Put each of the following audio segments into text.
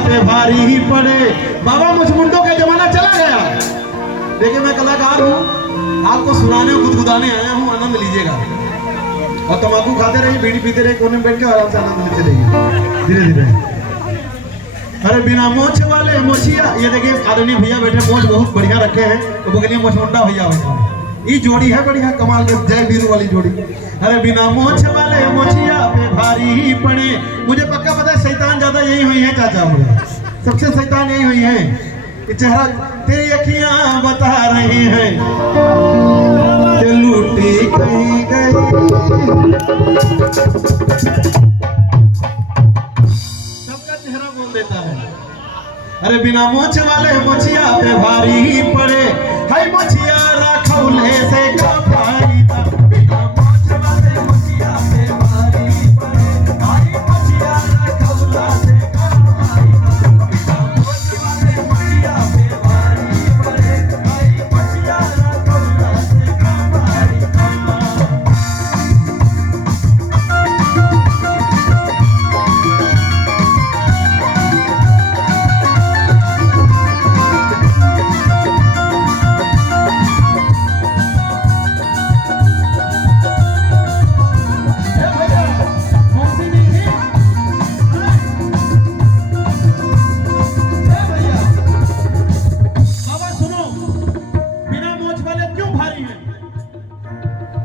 पे भारी ही पड़े। बाबा मुझमुंडों का जमाना चला गया। देखिए मैं कलाकार हूँ, आपको सुनाने और गुदगुदाने आया हूँ, आनंद लीजिएगा। और तंबाकू खाते रहिए, बीड़ी पीते रहिए, कोने में बैठ के आराम से आनंद लेते रहिए धीरे धीरे। अरे बिना मोछ वाले मोछिया, ये देखिए आदरणीय भैया बैठे, मोछ बहुत बढ़िया रखे हैं, तो बगलिए मुझमुंडा भैया बैठा है। ये जोड़ी है बढ़िया कमाल के, जय वीरू वाली जोड़ी। अरे बिना मोछ वाले मोछिया पे भारी ही पड़े। मुझे पक्का पता है शैतान ज्यादा यही हुई है चाचा, बोले सबसे शैतान यही हुई है कि चेहरा तेरी अखियां बता रही हैं कि लूटी कहीं गई। सबका चेहरा बोल देता है। अरे बिना मोछ वाले मोछिया पे भारी ही पड़े। हाय मोछिया राखौले से का फायदा, बिना मोछ वाले मोछिया पे भारी पड़े। हाय मोछिया राखौला से का फायदा, बिना मोछ वाले मोछिया पे भारी पड़े। हाय मोछिया राखौला से का फायदा।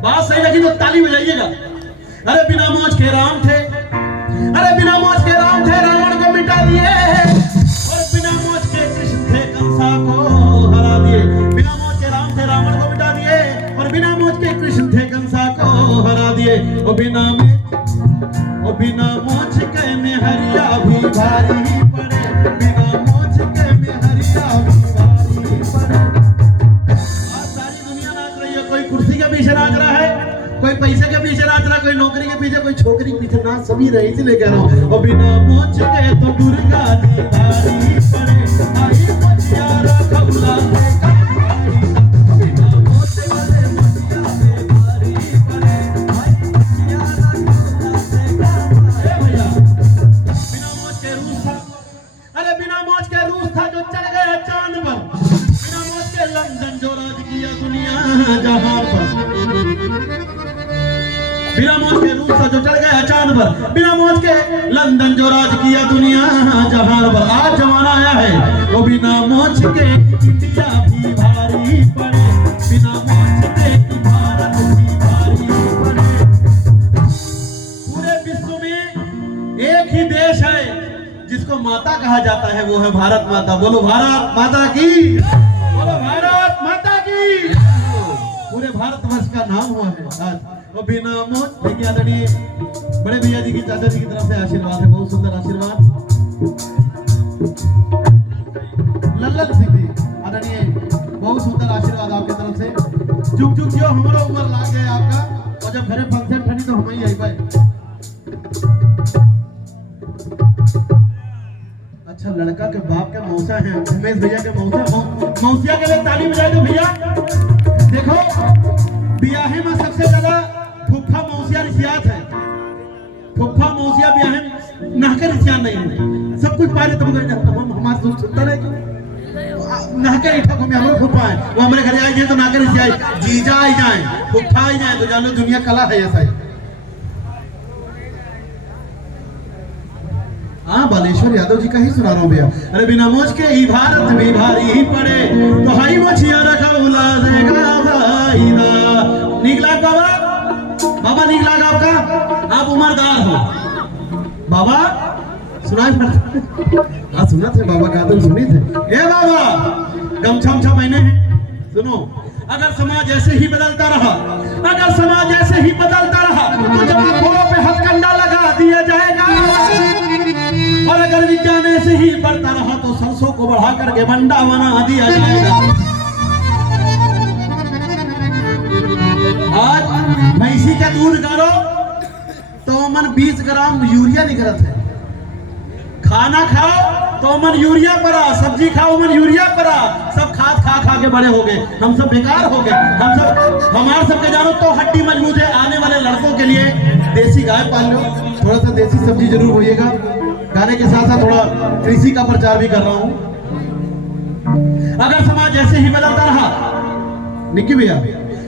बात सही लगी तो ताली बजाइएगा। अरे बिना मोछ के राम थे, अरे बिना मोछ के राम थे, रावण को मिटा दिए। और बिना मोछ के कृष्ण थे, कंसा को हरा दिए। बिना मोछ के राम थे, रावण को मिटा दिए। और बिना मोछ के कृष्ण थे, कंसा को हरा दिए। और बिना मोछ के मेहरिया भी भारी पड़े। बिना मोछ के मेहरिया भी भारी पड़े। आज सारी दुनिया नाच रही है, कोई कुर्सी के पीछे नाच रहा है, कोई पैसे के पीछे नाच रहा है, कोई नौकरी के पीछे, कोई छोकरी के पीछे नाच सभी रही, इसलिए कह रहा हूँ। और बिना मोछ के तो दुर्गा जी भारी पड़े। आई मोछिया राखौला से का फायदा, बिना मोछ वाले मोछिया पे भारी पड़े। आई मोछिया राखौला से का फायदा। भैया बिना मोछ के रूस था, अरे बिना मोछ के रूस था जो चढ़ गया चांद पर। बिना मोछ के लंदन जो राज किया दुनिया जहां पर। बिना मोछ के रूस था जो चढ़ गया चांद पर। बिना मोछ के लंदन जो राज किया दुनिया जहां पर। आज जमाना आया है वो बिना मोछ के इंडिया भी भारी पड़े। बिना मोछ के भारत भी भारी पड़े। पूरे विश्व में एक ही देश है जिसको माता कहा जाता है, वो है भारत माता। बोलो भारत माता की, बोलो भारत माता की। पूरे भारतवर्ष का नाम हुआ है आज। और बिना मोछ, देखिए आदरणीय बड़े भैया जी की, चाचा जी की तरफ से आशीर्वाद है, बहुत सुंदर आशीर्वाद। लल्लन सिंह जी आदरणीय, बहुत सुंदर आशीर्वाद आपकी तरफ से। जुग जुग जो हमारा उम्र लाग गए आपका, और जब घरे फंक्शन ठंडी तो हम ही आई पाए। अच्छा लड़का के बाप के मौसा है, उमेश भैया के मौसिया के लिए ताली बजाए दो भैया। देखो बियाहे में सबसे ज्यादा फुफ्फा मौसिया रिसियात है। फुफ्फा मौसिया बियाहे में नहके रिसियात नहीं है, सब कुछ पारे तुम हमारे दोस्त सुनता रहे नहके रिठा को हमारे फुफ्फा है, वो हमारे घर आई जाए तो नहके रिसियाई, जीजा आई जाए, फुफ्फा आई जाए, तो जानो दुनिया कला है ऐसा ही। हाँ बालेश्वर यादव जी का ही सुना रहा हूँ भैया। अरे बिना मोछ के ही भारत भी भारी ही पड़े। तो हाई मोछिया राखौला से का फायदा। निकला बाबा, बाबा निकला आपका, आप उम्रदार हो बाबा, सुनाई पड़ता। हाँ सुना थे बाबा का, तुम सुनी थे। ए बाबा गमछा उमछा महीने हैं, सुनो। अगर समाज ऐसे ही बदलता रहा, अगर समाज ऐसे ही बदलता रहा, तो जब आंखों पे हथकंडा लगा दिया जाएगा। और अगर विज्ञान ऐसे ही बढ़ता रहा तो सरसों को बढ़ा करके बंडा बना दिया जाएगा। आज भैंसी का दूध गारो तो मन 20 ग्राम यूरिया निकलत है। खाना खाओ तो मन यूरिया पड़ा, सब्जी खाओ मन यूरिया पड़ा, सब खाद खा खा के बड़े हो गए, हम सब बेकार हो गए। हम सब, हमारे सबके जानो तो हड्डी मजबूत है। आने वाले लड़कों के लिए देसी गाय पाल लो, थोड़ा सा देसी सब्जी जरूर होइएगा, गाने के साथ साथ थोड़ा कृषि का प्रचार भी कर रहा हूं। अगर समाज ऐसे ही बदलता रहा, निक्की भैया,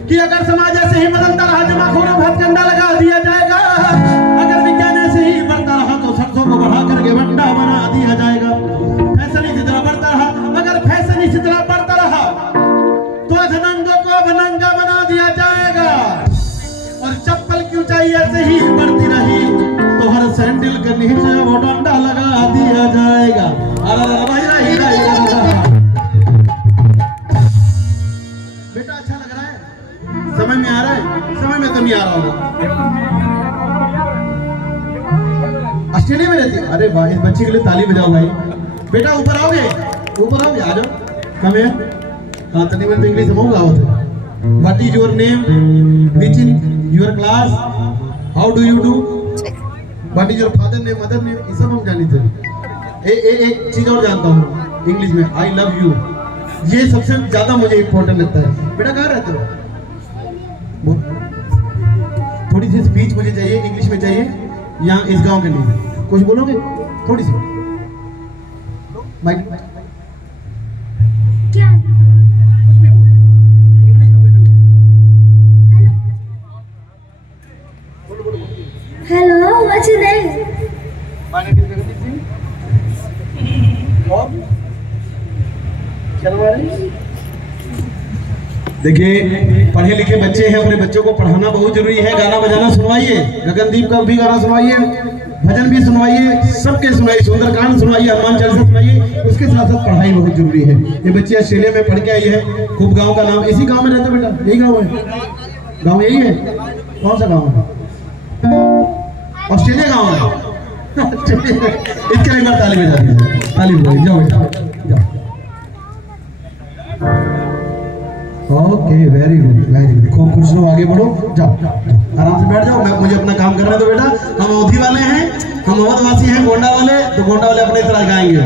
कि अगर समाज ऐसे ही बदलता रहा, जमाखोरों पर झंडा लगा दिया जाएगा। अगर विज्ञान ऐसे ही बढ़ता रहा तो सरसों को बढ़ा करके बंडा बना दिया जाएगा। फैशन इसी तरह बढ़ता रहा, अगर फैशन इसी तरह बढ़ता रहा तो अधनंगों को अभनंगा बना दिया जाएगा। और चप्पल की ऊंचाई ऐसे ही बढ़ती रही तो हर सैंडल के नीचे वो डंडा लगा दिया जाएगा। बेटा अच्छा लग रहा है? समझ में आ रहा है? समझ में तो नहीं आ रहा होगा। ऑस्ट्रेलिया में रहती है? अरे वाह, इस बच्ची के लिए ताली बजाओ भाई। बेटा ऊपर आओगे? ऊपर आओगे, आ जाओ। कम है? हाँ, तनी में तो इंग्लिश समझूंगा होता। What is your name? Which in your class? How do you do? What is your father name, mother name? ये सब हम जानी थे। एक चीज और जानता हूँ इंग्लिश में, I love you। ये सबसे ज्यादा मुझे इम्पोर्टेंट लगता है। बेटा कहाँ रहते हो? थोड़ी सी स्पीच मुझे चाहिए, इंग्लिश में चाहिए, यहाँ इस गांव के लिए। कुछ बोलोगे? थोड़ी सी mic. Hello, what's your name? My name is Gagandeep Singh। और देखिए, पढ़े लिखे बच्चे हैं, अपने बच्चों को पढ़ाना बहुत जरूरी है। गाना बजाना सुनवाइए, गगनदीप का भी गाना सुनवाइए, भजन भी सुनवाइए, सबके सुनाइए, सुंदरकांड सुनवाइए, हनुमान चालीसा सुनाइए। उसके साथ साथ पढ़ाई बहुत जरूरी है। ये बच्ची ऑस्ट्रेलिया में पढ़ के आई है। खूब गांव का नाम, इसी गांव में रहते बेटा? यही गांव है? गांव यही है? कौन सा गांव है? ऑस्ट्रेलिया गांव है। इसके लिए एक बार ताली बजा दीजिए, ताली बजाइए। जाओ बेटा, जाओ। Okay, very good, very good. खूब कुछ लोग आगे बढ़ो, जाओ आराम से बैठ जाओ। मैं मुझे अपना काम करने दो बेटा। हम अवधी वाले हैं, हम अवधवासी हैं, गोंडा वाले, तो गोंडा वाले अपने तरह गाएंगे।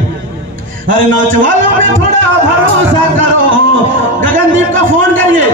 अरे नाच वालों में थोड़ा भरोसा करो, गगनदीप का फोन करिए।